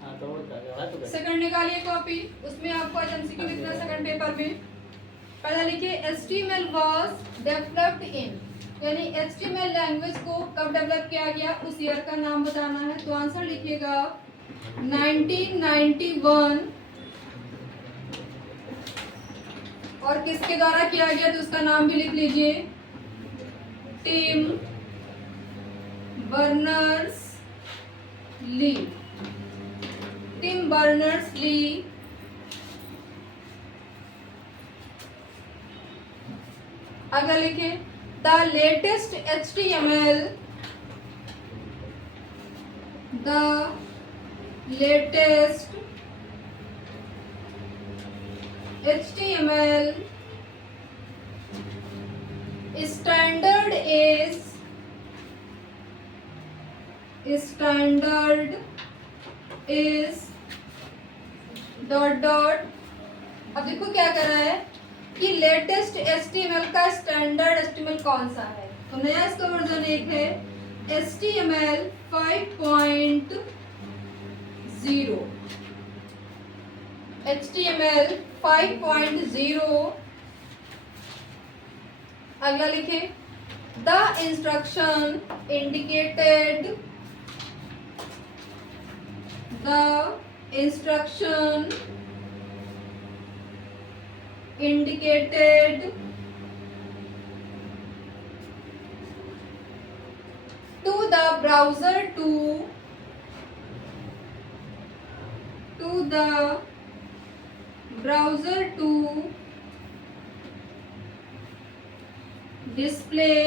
Second निकालिए copy, उसमें आपको आज एमसीक्यू लिखना है सेकंड पेपर में। पहला लिखिए HTML वाज डेवलप्ड इन, यानी HTML लैंग्वेज को कब डेवलप किया गया, उस ईयर का नाम बताना है। तो आंसर लिखिएगा 1991। और किसके द्वारा किया गया तो उसका नाम भी लिख लीजिए, Tim Berners Lee. Tim Berners Lee. अगला लिखे the latest HTML, the latest HTML standard is dot dot. अब देखो क्या कर रहा है कि लेटेस्ट HTML का स्टैंडर्ड HTML कौन सा है, तो नया इसका वर्जन एक है HTML 5.0। HTML 5.0। अगला लिखे the instruction indicated, the instruction indicated to the browser to display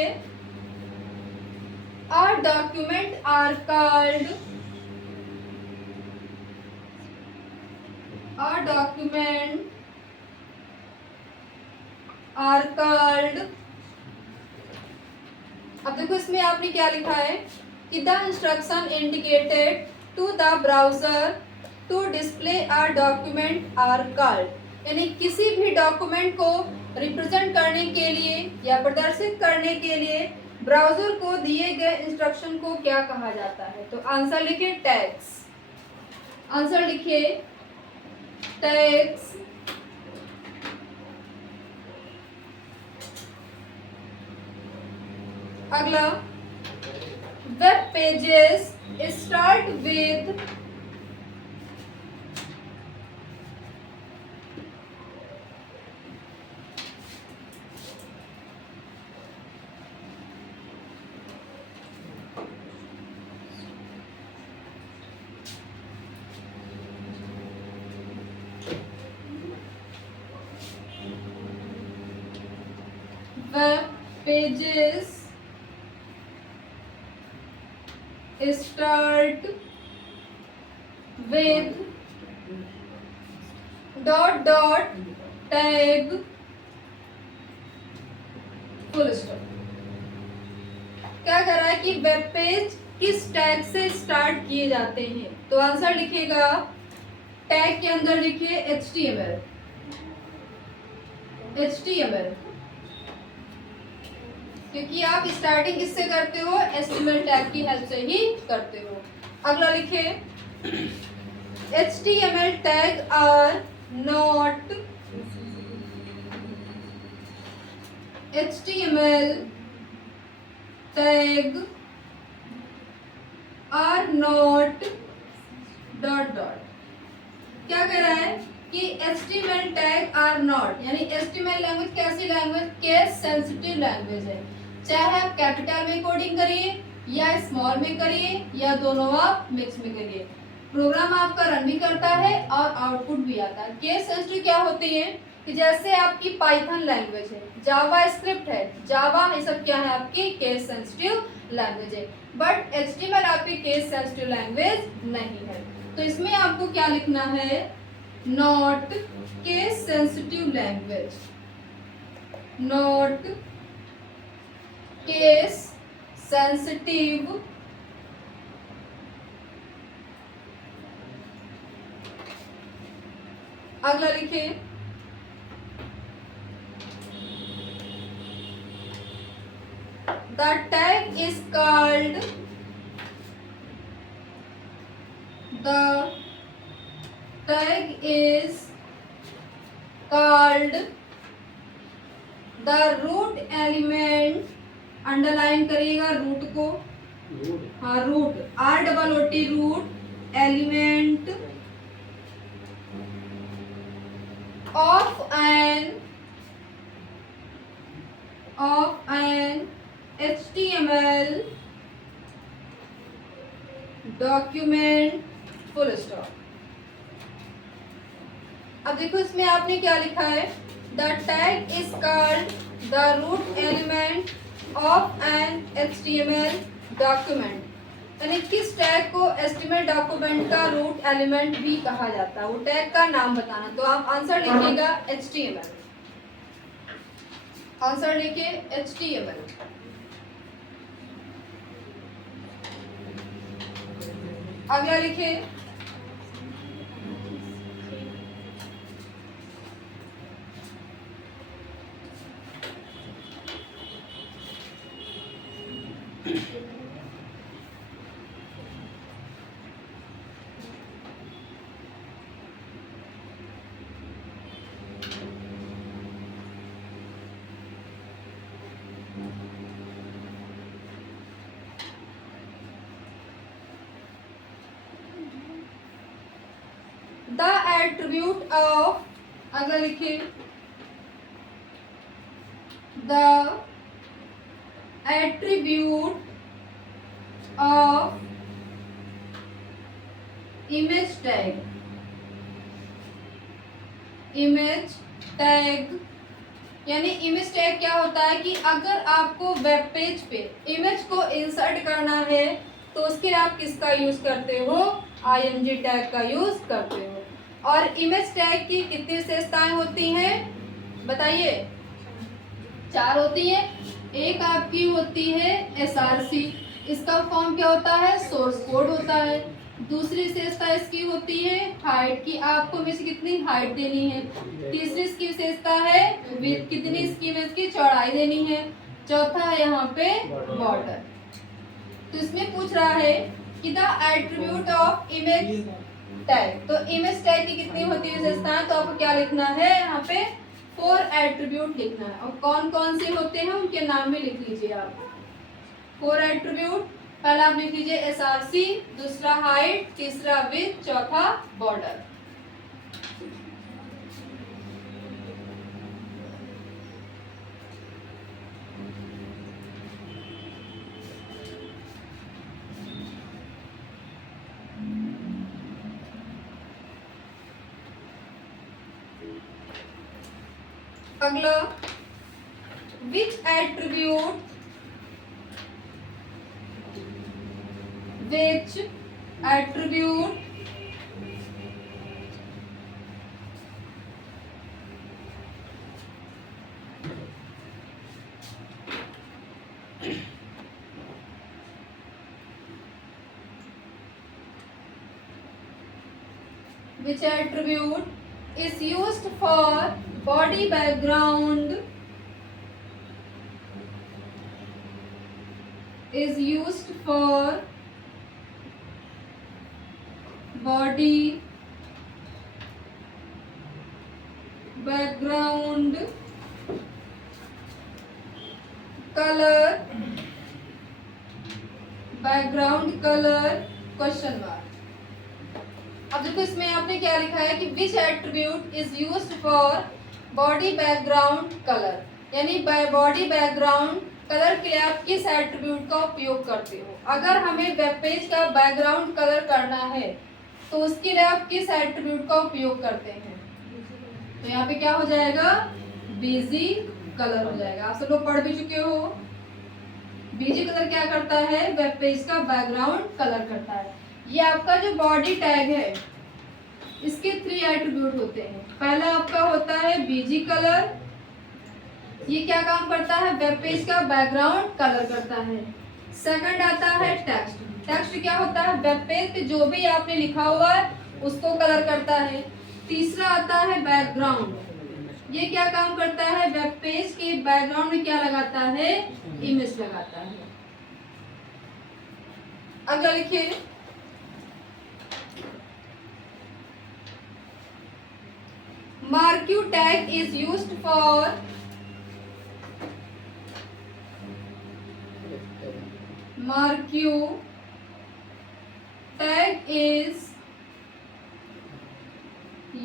a document are called अब देखो इसमें आपने क्या लिखा है कि the instruction indicated to the browser to display a document are called, यानी किसी भी डॉक्यूमेंट को रिप्रेजेंट करने के लिए या प्रदर्शित करने के लिए ब्राउजर को दिए गए इंस्ट्रक्शन को क्या कहा जाता है। तो आंसर लिखिए टैग्स। आंसर लिखिए टैग्स। अगला web pages start with web pages start with dot dot tag full stop। क्या कर रहा है कि वेब पेज किस टैग से स्टार्ट किए जाते हैं, तो आंसर लिखिएगा टैग के अंदर लिखिए HTML, क्योंकि आप स्टार्टिंग किससे करते हो, HTML टैग की हेल्प से ही करते हो। अगला लिखे HTML tag are not dot dot. क्या कह रहा है कि HTML टैग आर नॉट, यानी HTML लैंग्वेज कैसी लैंग्वेज, केस सेंसिटिव लैंग्वेज है। चाहे आप कैपिटल में कोडिंग करिए या स्मॉल में करिए या दोनों आप मिक्स में करिए, प्रोग्राम आपका रन भी करता है और आउटपुट भी आता है। केस सेंसिटिव क्या होती है कि जैसे आपकी पाइथन लैंग्वेज है, जावा स्क्रिप्ट है, जावा ये सब क्या है आपकी केस सेंसिटिव लैंग्वेज है, बट HTML आपकी केस सेंसिटिव लैंग्वेज नहीं है। तो इसमें आपको क्या लिखना है, not case sensitive language, not case sensitive अगला लिखे the tag is called tag is called the root element, underline करिएगा रूट को, हाँ root, ROOT root element of an HTML document, full stop। अब देखो इसमें आपने क्या लिखा है, the tag is called the root element of an HTML document, यानी किस टैग को HTML डॉक्यूमेंट का रूट एलिमेंट भी कहा जाता है, वो टैग का नाम बताना। तो आप आंसर लिखिएगा HTML, आंसर लिखिए HTML। अगला लिखिए द एट्रीब्यूट ऑफ, अगला लिखिए the attribute of image tag, image tag यानी इमेज टैग क्या होता है कि अगर आपको वेब पेज पे इमेज को इंसर्ट करना है तो उसके लिए आप किसका यूज करते हो, IMG टैग का यूज करते हो। और इमेज टैग की कितनी विशेषताएं होती हैं बताइए, 4 होती है। एक आपकी होती है SRC, इसका फॉर्म क्या होता है, सोर्स कोड होता है। दूसरी विशेषता इसकी होती है हाइट की, आपको इमेज कितनी हाइट देनी है। तीसरी इसकी विशेषता है विड्थ, कितनी इसकी इमेज की चौड़ाई देनी है। चौथा है यहाँ पे बॉर्डर। तो इसमें पूछ रहा है कि the attribute of image tag, तो इमेज टैग की कितनी होती है विशेषताएं, तो आपको क्या लिखना है यहाँ पे 4 एट्रीब्यूट लिखना है। और कौन कौन से होते हैं उनके नाम भी लिख लीजिए आप। 4 एट्रीब्यूट, पहला आप लिख लीजिए SRC, दूसरा हाइट, तीसरा विड्थ, चौथा बॉर्डर। अगला, which attribute is used for body background, is used for body background color, background color question mark. अब देखो इसमें आपने क्या लिखा है कि which attribute is used for body background colour, यानी बॉडी बैकग्राउंड कलर के लिए आप किस एट्रीब्यूट का उपयोग करते हो। अगर हमें वेब पेज का बैकग्राउंड कलर करना है तो उसके लिए आप किस एट्रीब्यूट का उपयोग करते हैं, तो यहाँ पे क्या हो जाएगा, बीजी कलर हो जाएगा। आप सब लोग पढ़ भी चुके हो, बीजी कलर क्या करता है, वेब पेज का बैकग्राउंड कलर करता है। ये आपका जो बॉडी टैग है इसके 3 एट्रीब्यूट होते हैं। पहला आपका होता है बीजी कलर, ये क्या काम करता है, वेब पेज का बैकग्राउंड कलर करता है। सेकंड आता है टेक्स्ट, टेक्स्ट क्या होता है, वेब पेज पे जो भी आपने लिखा हुआ है उसको कलर करता है। तीसरा आता है बैकग्राउंड, ये क्या काम करता है, वेब पेज के बैकग्राउंड में क्या लगाता है, इमेज लगाता है। अगला लिखिए marquee tag is used for marquee tag is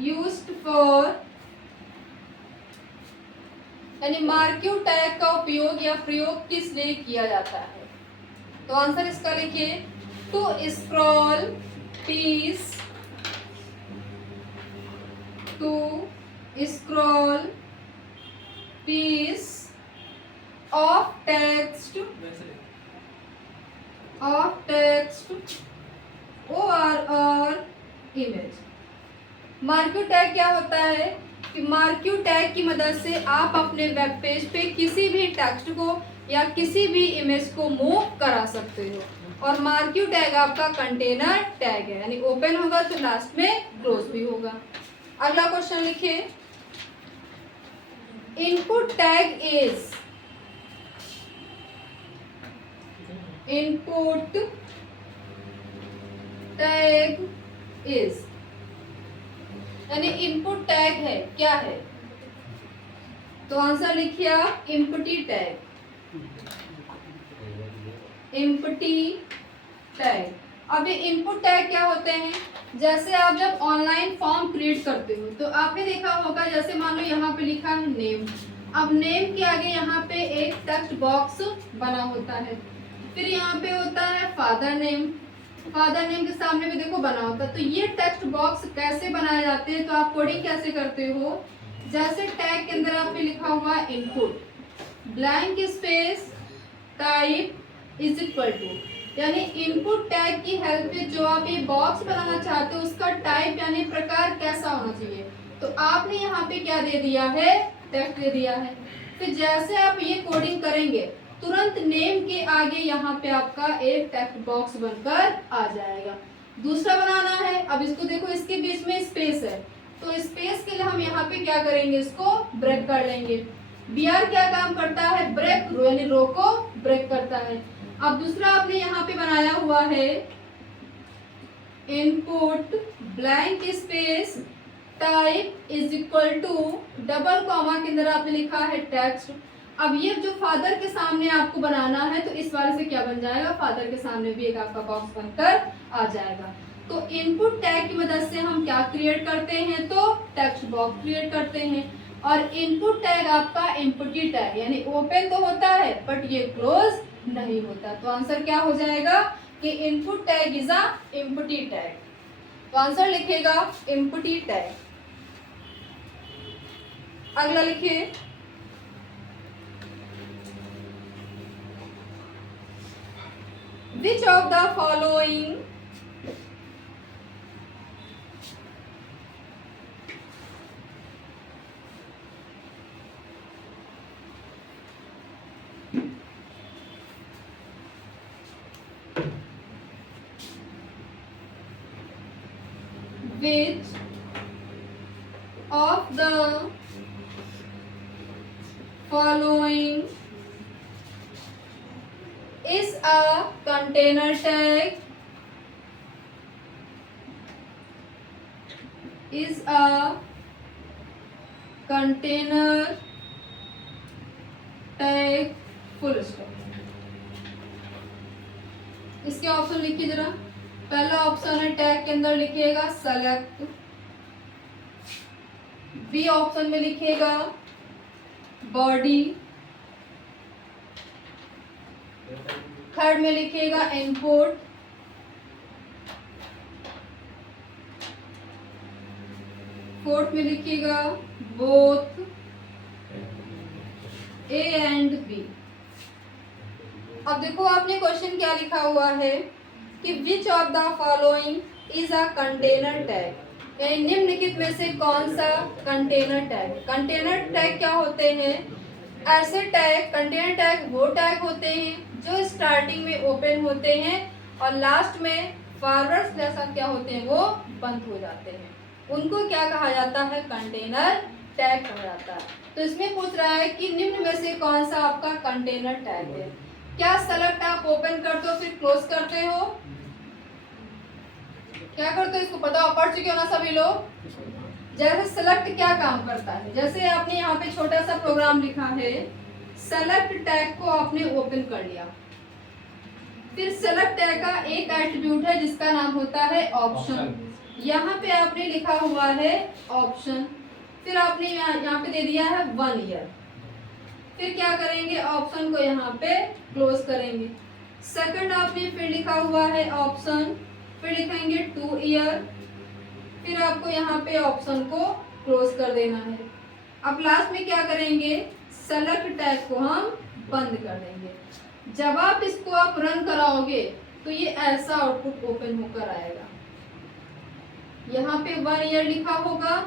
used for यानी मार्क्यू टैग का उपयोग या प्रयोग किस लिए किया जाता है? तो आंसर इसका लिखिए, to scroll piece, to scroll piece of text और इमेज। मार्क्यू टैग क्या होता है कि मार्क्यू टैग की मदद से आप अपने वेब पेज पे किसी भी टेक्स्ट को या किसी भी इमेज को मूव करा सकते हो। और मार्क्यू टैग आपका कंटेनर टैग है, यानी ओपन होगा तो लास्ट में क्लोज भी होगा। अगला क्वेश्चन लिखिए, input tag is, input tag is यानी इनपुट टैग है, क्या है? तो आंसर लिखिए आप, एम्प्टी टैग, एम्प्टी टैग। अब ये इनपुट टैग क्या होते हैं? जैसे आप जब ऑनलाइन फॉर्म क्रिएट करते हो तो आपने देखा होगा, जैसे मान लो यहाँ पे लिखा है नेम, अब नेम के आगे यहाँ पे एक टेक्स्ट बॉक्स बना होता है, फिर यहाँ पे होता है फादर नेम, फादर नेम के सामने भी देखो बना होता है। तो ये टेक्स्ट बॉक्स कैसे बनाए जाते हैं? तो आप कोडिंग कैसे करते हो? जैसे टैग के अंदर आपने लिखा हुआ input, blank space type is equal to, यानी इनपुट टैग की हेल्प से जो आप ये बॉक्स बनाना चाहते हो उसका टाइप यानी प्रकार कैसा होना चाहिए। तो आपने यहाँ पे क्या दे दिया है? टेक्स्ट दे दिया है। फिर जैसे आप ये कोडिंग करेंगे तुरंत नेम के आगे यहाँ पे आपका एक टेक्स्ट बॉक्स बनकर आ जाएगा। दूसरा बनाना है, अब इसको देखो, इसके बीच में स्पेस है, तो स्पेस के लिए हम यहाँ पे क्या करेंगे? इसको ब्रेक कर लेंगे। बीआर क्या काम करता है? ब्रेक, यानी रो को ब्रेक करता है। अब दूसरा आपने यहाँ पे बनाया हुआ है input blank space type is equal to double comma के अंदर आपने लिखा है टेक्स्ट। अब ये जो फादर के सामने आपको बनाना है तो इस वाले से क्या बन जाएगा? फादर के सामने भी एक आपका बॉक्स बनकर आ जाएगा। तो इनपुट टैग की मदद से हम क्या क्रिएट करते हैं? तो टेक्स्ट बॉक्स क्रिएट करते हैं। और इनपुट टैग आपका एम्प्टी टैग, यानी ओपन तो होता है बट ये क्लोज नहीं होता। तो आंसर क्या हो जाएगा कि input tag is a empty tag. तो आंसर लिखेगा एम्प्टी टैग। अगला लिखिए, which of the following which of the following is a container tag, is a container tag, full stop. इसके ऑप्शन लिखिए जरा। पहला ऑप्शन है टैग के अंदर लिखिएगा सेलेक्ट, बी ऑप्शन में लिखिएगा बॉडी, थर्ड में लिखिएगा इनपुट, फोर्थ में लिखिएगा बोथ ए एंड बी। अब देखो आपने क्वेश्चन क्या लिखा हुआ है कि which of the following is a container tag, यानी निम्नलिखित में से कौन सा कंटेनर टैग। कंटेनर टैग क्या होते हैं? ऐसे टैग, कंटेनर टैग वो टैग होते हैं जो स्टार्टिंग में ओपन होते हैं और लास्ट में फॉरवर्ड स्लैश क्या होते हैं? वो बंद हो जाते हैं। उनको क्या कहा जाता है? कंटेनर टैग कहा जाता है। तो इसमें पूछ रहा है कि निम्न में से कौन सा आपका कंटेनर टैग है। क्या सेलेक्ट आप ओपन करते हो फिर क्लोज करते हो? क्या करते हो? इसको पता हो, पढ़ चुके हो ना सभी लोग? जैसे सेलेक्ट क्या काम करता है, जैसे आपने यहाँ पे छोटा सा प्रोग्राम लिखा है, सेलेक्ट टैग को आपने ओपन कर लिया, फिर सेलेक्ट टैग का एक एट्रीब्यूट है जिसका नाम होता है ऑप्शन। यहाँ पे आपने लिखा हुआ है ऑप्शन, फिर आपने यहाँ पे दे दिया है 1 ईयर, फिर क्या करेंगे, ऑप्शन को यहाँ पे क्लोज करेंगे। सेकंड आपने फिर लिखा हुआ है ऑप्शन, फिर लिखेंगे 2 ईयर, फिर आपको यहाँ पे ऑप्शन को क्लोज कर देना है। अब लास्ट में क्या करेंगे, सेलेक्ट टैग को हम बंद कर देंगे। जब आप इसको आप रन कराओगे तो ये ऐसा आउटपुट ओपन होकर आएगा, यहाँ पे 1 ईयर लिखा होगा,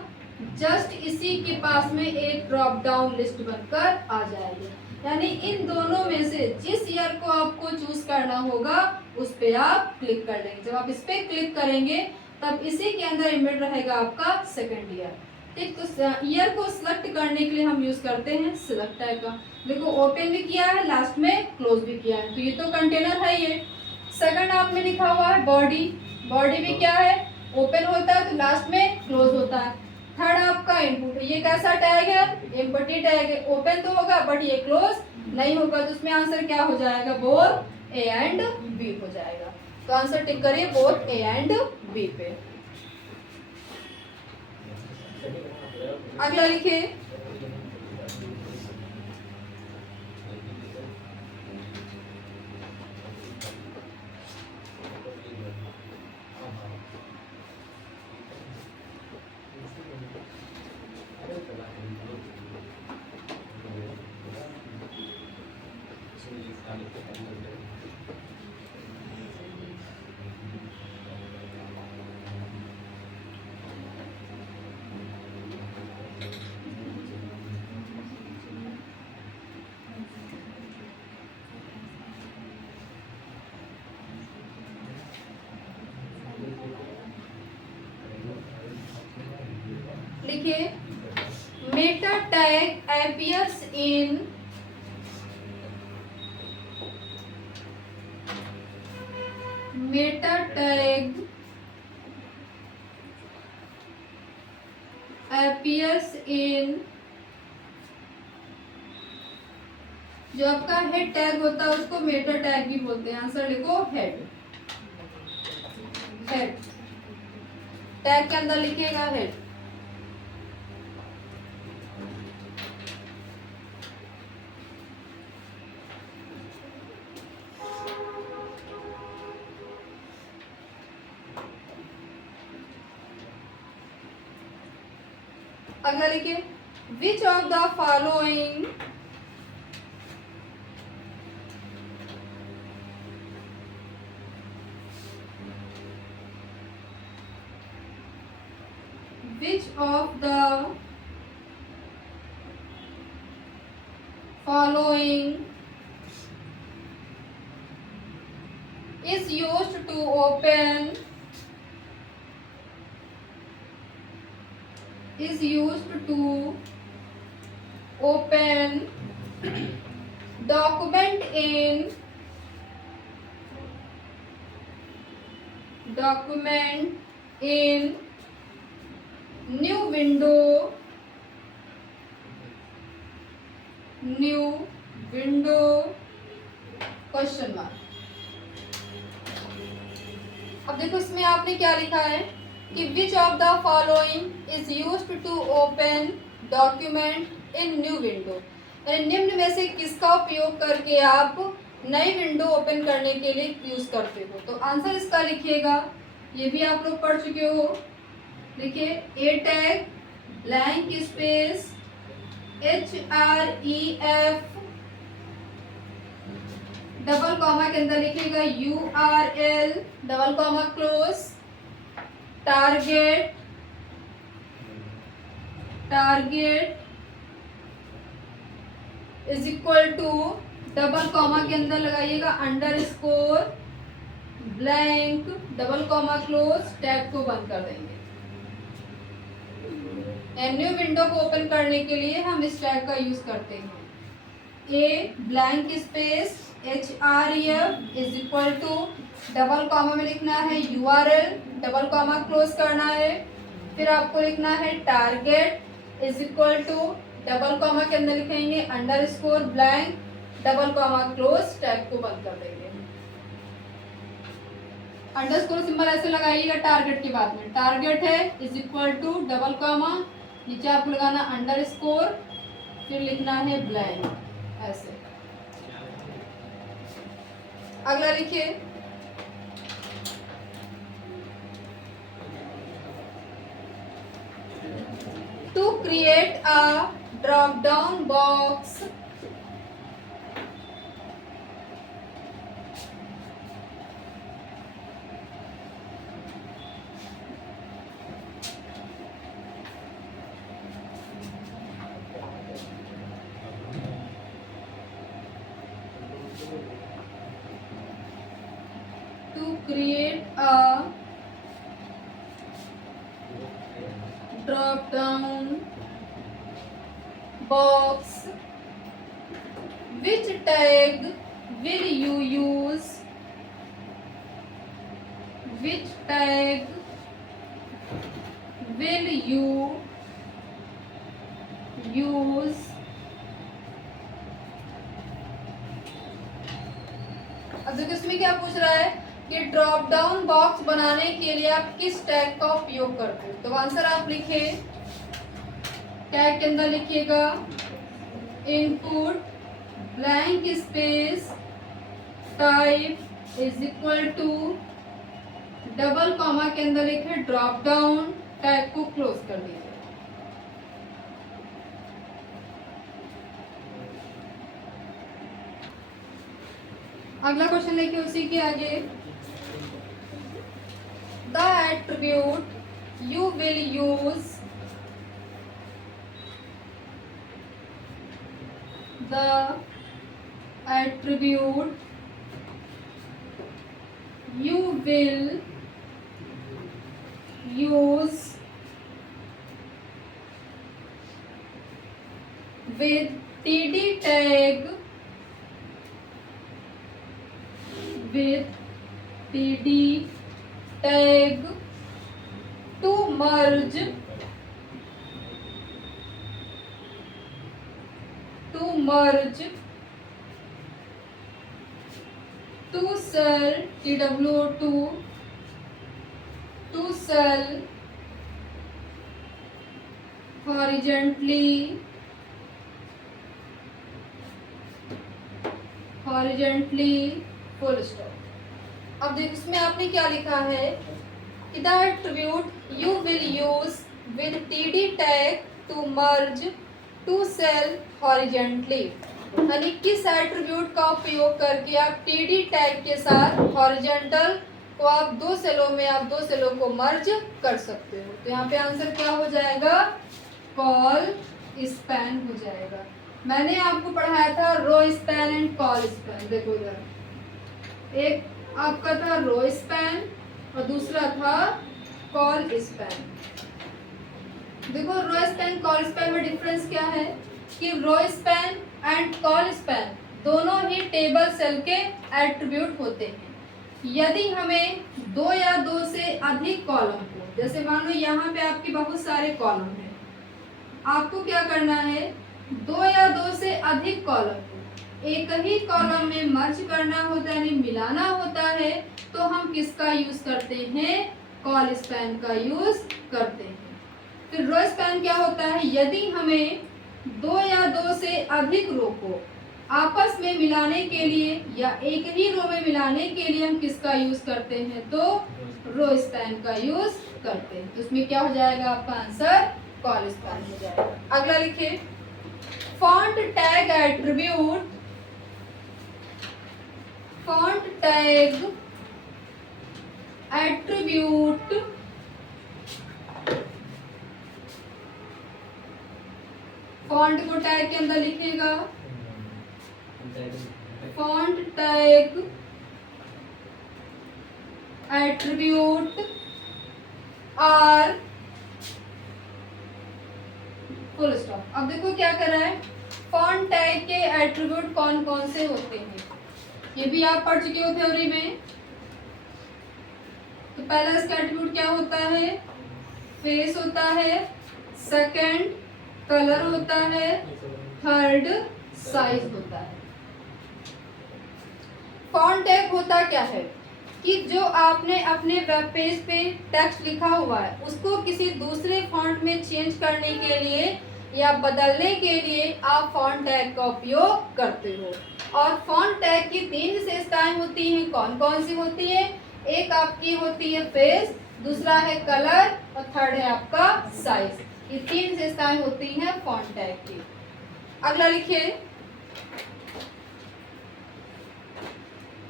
जस्ट इसी के पास में एक ड्रॉप डाउन लिस्ट बनकर आ जाएगी। यानी इन दोनों में से जिस ईयर को आपको चूज करना होगा उस पे आप क्लिक कर लेंगे। जब आप इस पे क्लिक करेंगे तब इसी के अंदर इमेज रहेगा आपका सेकंड ईयर। ठीक, तो ईयर को सिलेक्ट करने के लिए हम यूज करते हैं सिलेक्ट टैग का। देखो ओपन भी किया है, लास्ट में क्लोज भी किया है, तो ये तो कंटेनर है ये। सेकंड आपने लिखा हुआ है बॉडी, बॉडी भी क्या है, ओपन होता है तो लास्ट में क्लोज होता है। थर्ड आपका इनपुट, ये कैसा टैग है, एम्प्टी टैग है, ओपन तो होगा बट ये क्लोज नहीं होगा, तो उसमें आंसर क्या हो जाएगा, बोथ ए एंड बी हो जाएगा। तो आंसर टिक करिए बोथ ए एंड बी पे। अगला लिखिए, लिखिए Meta tag appears in Meta tag appears in, जो आपका हेड टैग होता है उसको मेटा टैग भी बोलते हैं। आंसर लिखो हेड, हेड टैग के अंदर लिखिएगा हेड। अगला लिखिए विच of the following which of the following is used to open document in new window question mark. अब देखो इसमें आपने क्या लिखा है कि which of the following is used to open document in new window, यानी निम्न में से किसका उपयोग करके आप नई विंडो ओपन करने के लिए यूज करते हो। तो आंसर इसका लिखिएगा, ये भी आप लोग पढ़ चुके हो। देखिए A tag blank space HREF double comma के अंदर लिखिएगा URL double comma close target is equal to double comma के अंदर लगाइएगा underscore blank double comma close, tag को बंद कर देंगे। न्यू विंडो को ओपन करने के लिए हम इस टैग का यूज करते हैं। A blank space HREF is equal to double comma में लिखना है URL डबल कॉमा क्लोज करना है फिर आपको लिखना है target is equal to double comma के अंदर लिखेंगे underscore blank double comma close, tag को बंद कर देंगे। अंडरस्कोर सिंबल ऐसे लगाइएगा टारगेट के बाद में, टारगेट है is equal to double comma, नीचे आपको लगाना अंडरस्कोर, फिर लिखना है ब्लैंक ऐसे। अगला लिखिए to create a drop down box create a drop down box. Which tag will you use? Which tag will you use? अब देखो इसमें क्या पूछ रहा है कि ड्रॉप डाउन बॉक्स बनाने के लिए आप किस टैग का उपयोग करते हो। तो आंसर आप लिखे, टैग के अंदर लिखिएगा input blank space type is equal to double comma के अंदर लिखे ड्रॉप डाउन, टैग को क्लोज कर दीजिए। अगला क्वेश्चन देखिए उसी के आगे, the attribute you will use, the attribute you will use with td tag, with td tag to merge, to merge to cell tw2 to cell horizontally full stop। अब देखो इसमें आपने क्या लिखा है कि the attribute you will use with TD tag to merge two cell horizontally, यानी किस एट्रीब्यूट का उपयोग करके आप टीडी टैग के साथ हॉरिजॉन्टल को आप दो सेलों को मर्ज कर सकते हो। तो यहाँ पे आंसर क्या हो जाएगा, कॉल स्पैन हो जाएगा। मैंने आपको पढ़ाया था row span and col span. देखो इधर एक आपका था रो स्पैन और दूसरा था कॉल स्पैन। देखो रो स्पैन कॉल स्पैन में डिफरेंस क्या है कि row span and col span दोनों ही टेबल सेल के एट्रीब्यूट होते हैं। यदि हमें दो या दो से अधिक कॉलम को, जैसे मान लो यहाँ पे आपके बहुत सारे कॉलम हैं, आपको क्या करना है, दो या दो से अधिक कॉलम को एक ही कॉलम में मर्ज करना होता है, यानी मिलाना होता है, तो हम किसका यूज करते हैं, कॉल स्पैन का यूज करते हैं। फिर रो स्पैन क्या होता है, यदि हमें दो या दो से अधिक रो को आपस में मिलाने के लिए या एक ही रो में मिलाने के लिए हम किसका यूज करते हैं, तो रो स्पैन का यूज करते हैं। तो इसमें क्या हो जाएगा, आपका आंसर कॉल स्पैन हो जाएगा। अगला लिखिए, font tag attribute, font tag attribute font को टैग के अंदर लिखेगा, font tag attribute are full stop. अब देखो क्या कर रहा है, फॉन्ट टैग के एट्रीब्यूट कौन कौन से होते हैं, ये भी आप पढ़ चुके हो थ्योरी में। तो पहला इसका एट्रीब्यूट क्या होता है, फेस होता है, सेकंड कलर होता है, थर्ड साइज होता है। फॉन्ट टैग होता क्या है कि जो आपने अपने वेब पेज पे टेक्स्ट लिखा हुआ है उसको किसी दूसरे फॉन्ट में चेंज करने के लिए या बदलने के लिए आप फॉन्ट टैग का उपयोग करते हो। और फॉन्ट टैग की 3 विशेषताएं होती हैं। कौन कौन सी होती है? एक आपकी होती है फेस, दूसरा है कलर और थर्ड है आपका साइज। ये 3 विशेषताएं होती हैं फॉन्ट टैग की। अगला लिखिए,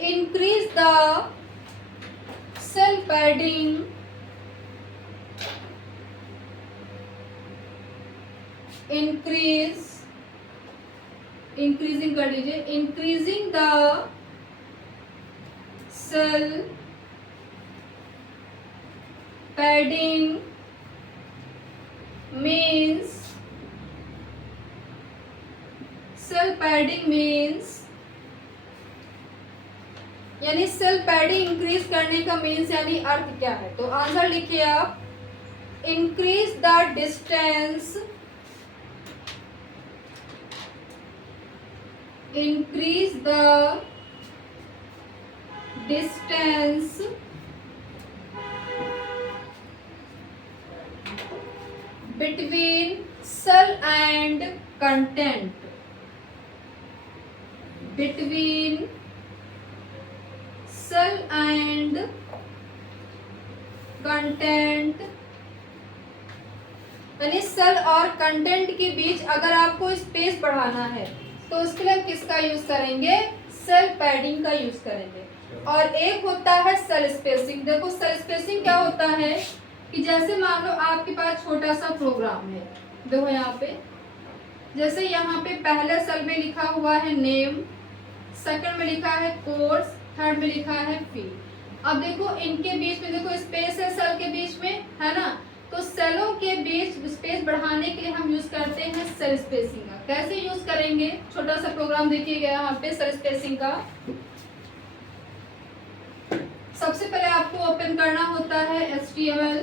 increase the cell padding increasing कर लीजिए, increasing the cell padding means cell padding means यानी सेल पैडिंग इंक्रीज करने का मीन्स यानी अर्थ क्या है? तो आंसर लिखिए आप, increase the distance, increase the distance between cell and content, between cell and content, यानी सेल और कंटेंट के बीच अगर आपको स्पेस बढ़ाना है तो उसके लिए किसका यूज करेंगे? सेल पैडिंग का यूज करेंगे। और एक होता है सेल स्पेसिंग। देखो सेल स्पेसिंग क्या होता है कि जैसे मान लो आपके पास छोटा सा प्रोग्राम है, देखो यहाँ पे, जैसे यहाँ पे पहले सेल में लिखा हुआ है नेम, सेकंड में लिखा है कोर्स, थर्ड में लिखा है फी। अब देखो इनके बीच में देखो स्पेस है सेल के बीच में, है ना? तो सेलों के बीच स्पेस बढ़ाने के लिए हम यूज करते हैं सेल स्पेसिंग का। कैसे यूज करेंगे? छोटा सा प्रोग्राम देखिएगा यहाँ पे सेल स्पेसिंग का। सबसे पहले आपको ओपन करना होता है HTML,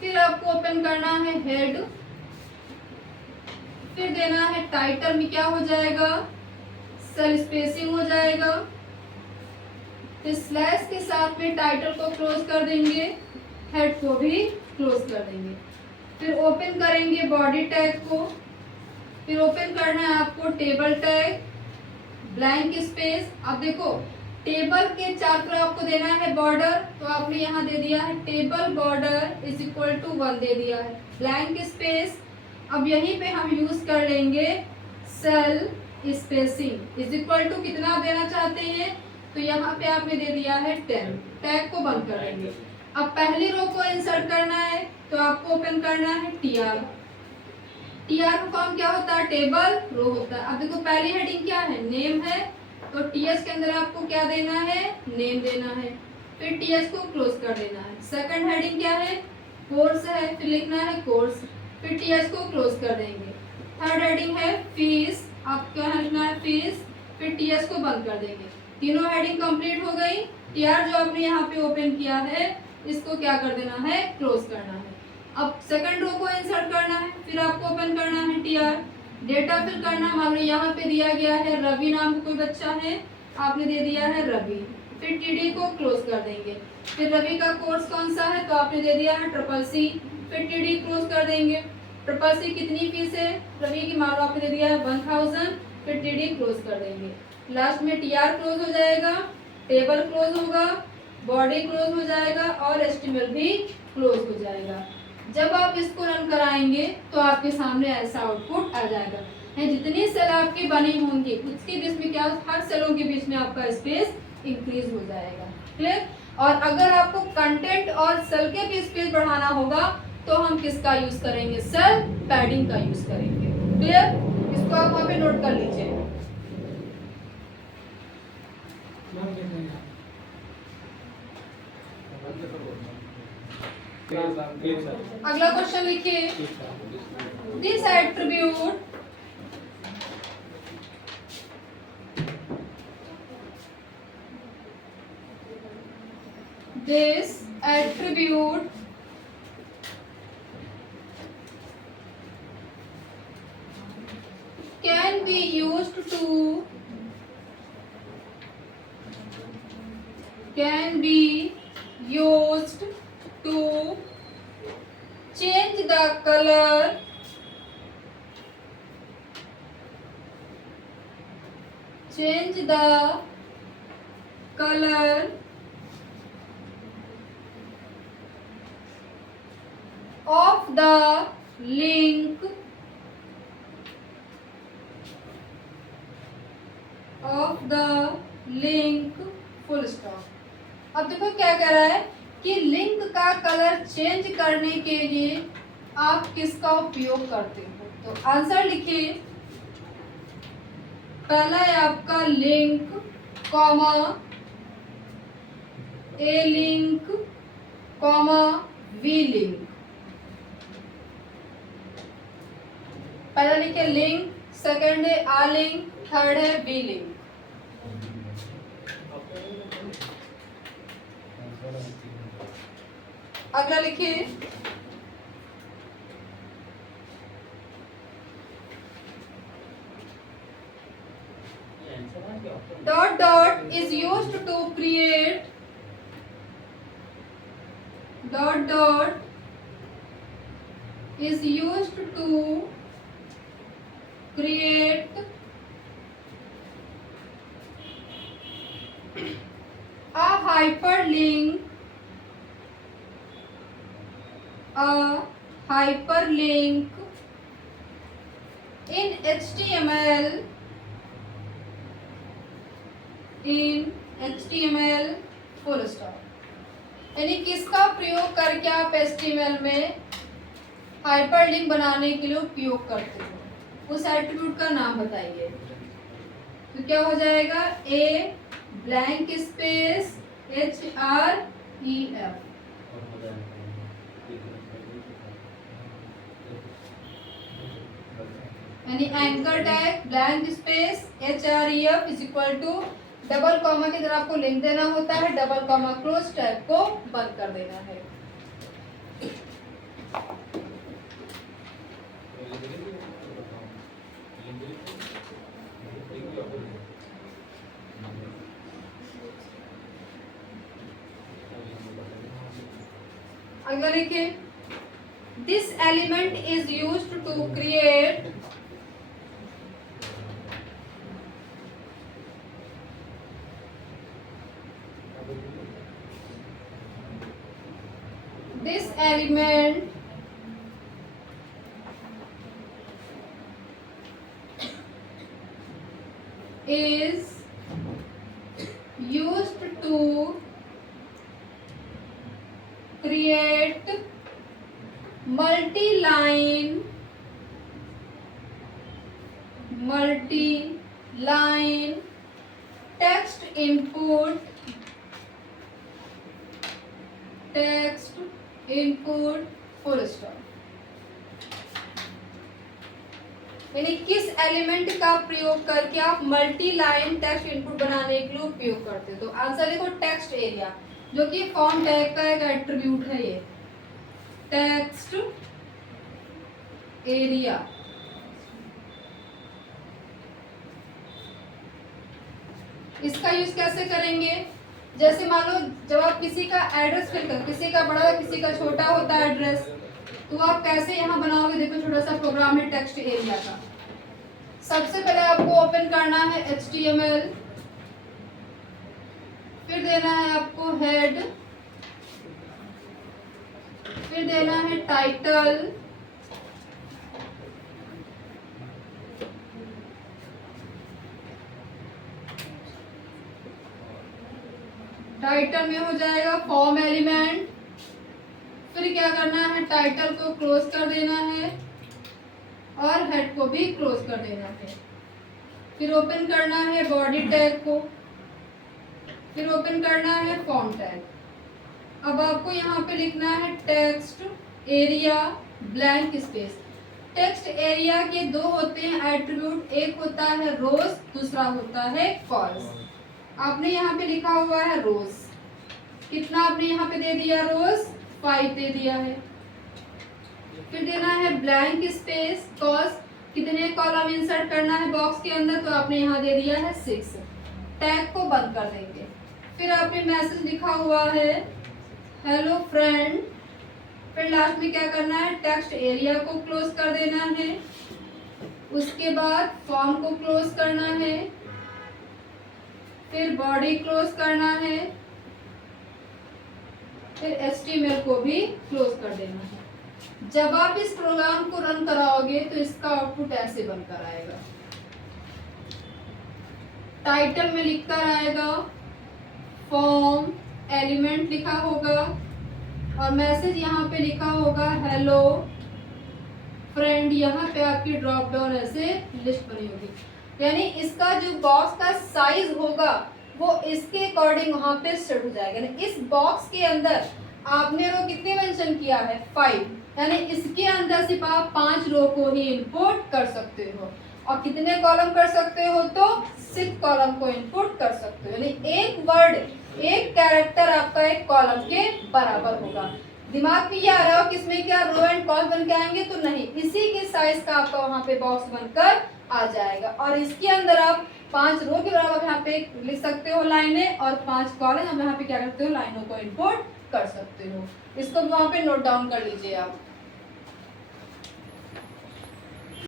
फिर आपको ओपन करना है हेड, फिर देना है टाइटल में क्या हो जाएगा? सेल स्पेसिंग हो जाएगा। फिर स्लैश के साथ में टाइटल को क्लोज कर देंगे, हेड को भी क्लोज कर देंगे। फिर ओपन करेंगे बॉडी टैग को, फिर ओपन करना है आपको टेबल टैग, ब्लैंक स्पेस। अब देखो टेबल के चारों तरफ आपको देना है बॉर्डर, तो आपने यहाँ दे दिया है table border is equal to 1 दे दिया है, ब्लैंक स्पेस। अब यहीं पे हम यूज कर लेंगे cell spacing is equal to कितना देना चाहते हैं, तो यहाँ पे आपने दे दिया है 10। टैग को बंद कर देंगे। अब पहली रो को इंसर्ट करना है तो आपको ओपन करना है टीआर। टीआर का फॉर्म क्या होता है? टेबल रो होता है। अब देखो पहली हेडिंग क्या है? नेम है, तो टीएस के अंदर आपको क्या देना है? नेम देना है, फिर टीएस को क्लोज कर देना है। सेकंड हेडिंग क्या है? कोर्स है, फिर लिखना है कोर्स, फिर टीएस को क्लोज कर देंगे। थर्ड हेडिंग है फीस, आपको यहाँ लिखना है फीस, फिर टीएस को बंद कर देंगे। तीनों हेडिंग कंप्लीट हो गई। टीआर जो आपने यहाँ पे ओपन किया है इसको क्या कर देना है? क्लोज करना है। अब सेकंड रो को इंसर्ट करना है, फिर आपको ओपन करना है टीआर, डेटा फिल करना। मान लो यहाँ पे दिया गया है रवि नाम का कोई बच्चा है, आपने दे दिया है रवि, फिर टीडी को क्लोज कर देंगे। फिर रवि का कोर्स कौन सा है, तो आपने दे दिया है CCC, फिर टीडी क्लोज कर देंगे। CCC कितनी फीस है रवि की, मान लो आपने दे दिया है 1000, फिर टीडी क्लोज कर देंगे। लास्ट में टीआर क्लोज हो जाएगा, टेबल क्लोज होगा, बॉडी क्लोज हो जाएगा और HTML भी क्लोज हो जाएगा। जब आप इसको रन कराएंगे तो आपके सामने ऐसा आउटपुट आ जाएगा। जितनी सेल आपकी बनी होंगी उसके बीच में क्या, हर सेलों के बीच में आपका स्पेस इंक्रीज हो जाएगा। क्लियर? और अगर आपको कंटेंट और सेल के भी स्पेस बढ़ाना होगा तो हम किसका यूज करेंगे? सेल पैडिंग का यूज करेंगे। क्लियर? इसको आप वहां पे नोट कर लीजिए। अगला क्वेश्चन लिखिए, this attribute can be used to change the color of the link full stop. अब देखो क्या कह रहा है कि लिंक का कलर चेंज करने के लिए आप किसका उपयोग करते हो। तो आंसर लिखिए, पहला है आपका link, comma A link, comma V link. पहला लिखिए लिंक, सेकंड है आ लिंक, थर्ड है वी लिंक। अगला लिखिए, dot dot is used to create a hyperlink in HTML full stop. यानी किसका प्रयोग करके आप HTML में हाइपरलिंक बनाने के लिए उपयोग करते हो, उस एट्रीब्यूट का नाम बताइए। तो क्या हो जाएगा, ए ब्लैंक स्पेस HREF, यानी anchor tag blank space HREF is equal to double comma की तरह आपको लिंक देना होता है, डबल कॉमा क्लोज टैग को बंद कर देना है। अगला लिखिए, this element is used to create this element is used to create multi-line text input full stop. यानी किस एलिमेंट का प्रयोग करके आप मल्टी लाइन टेक्स्ट इनपुट बनाने के लिए उपयोग करते हो। तो आंसर देखो, टेक्स्ट एरिया, जो कि फॉर्म टैग का एक एट्रीब्यूट है। ये टेक्स्ट एरिया इसका यूज कैसे करेंगे, जैसे मान लो जब आप किसी का एड्रेस फिल कर, किसी का बड़ा किसी का छोटा होता है एड्रेस, तो आप कैसे यहाँ बनाओगे। देखो छोटा सा प्रोग्राम है टेक्स्ट एरिया का। सबसे पहले आपको ओपन करना है HTML, फिर देना है आपको हेड, फिर देना है टाइटल, टाइटल में हो जाएगा फॉर्म एलिमेंट, फिर क्या करना है, टाइटल को क्लोज कर देना है और हेड को भी क्लोज कर देना है। फिर ओपन करना है बॉडी टैग को, फिर ओपन करना है फॉर्म टैग। अब आपको यहाँ पे लिखना है text area blank space. Text area के दो होते हैं एट्रीब्यूट, एक होता है रोज, दूसरा होता है कॉल्स। आपने यहाँ पे लिखा हुआ है रोज, कितना आपने यहाँ पे दे दिया, रोज 5 दे दिया है। फिर देना है ब्लैंक स्पेस कॉस, कितने कॉलम इंसर्ट करना है बॉक्स के अंदर, तो आपने यहाँ दे दिया है 6। टैग को बंद कर देंगे। फिर आपने मैसेज लिखा हुआ है हेलो फ्रेंड, फिर लास्ट में क्या करना है, टेक्स्ट एरिया को क्लोज कर देना है, उसके बाद फॉर्म को क्लोज करना है, फिर बॉडी क्लोज करना है, फिर HTML को भी क्लोज कर देना है। जब आप इस प्रोग्राम को रन कराओगे तो इसका आउटपुट ऐसे बनकर आएगा। टाइटल में लिखकर आएगा, फॉर्म एलिमेंट लिखा होगा और मैसेज यहाँ पे लिखा होगा हेलो फ्रेंड। यहाँ पे आपकी ड्रॉप डाउन ऐसे लिस्ट बनी होगी, यानी इसका जो बॉक्स का साइज होगा वो इसके अकॉर्डिंग वहाँ पे सेट हो जाएगा। यानी इस बॉक्स के अंदर आपने रो कितने मेंशन किया है 5, यानी इसके अंदर सिर्फ आप 5 रो को ही इनपुट कर सकते हो। और कितने कॉलम कर सकते हो, तो 6 कॉलम को इनपुट कर सकते हो। यानी एक वर्ड, एक कैरेक्टर आपका एक कॉलम के बराबर होगा। दिमाग में ये आ रहा हो कि इसमें क्या रो एंड कॉलम बन के आएंगे, तो नहीं, इसी के साइज का आपका वहाँ पे बॉक्स बनकर आ जाएगा। और इसके अंदर आप 5 रो के बराबर यहाँ पे लिख सकते हो लाइनें, और 5 कॉलम हम यहाँ पे क्या करते हो, लाइनों को इनपुट कर सकते हो। इसको वहाँ पे नोट डाउन कर लीजिए आप।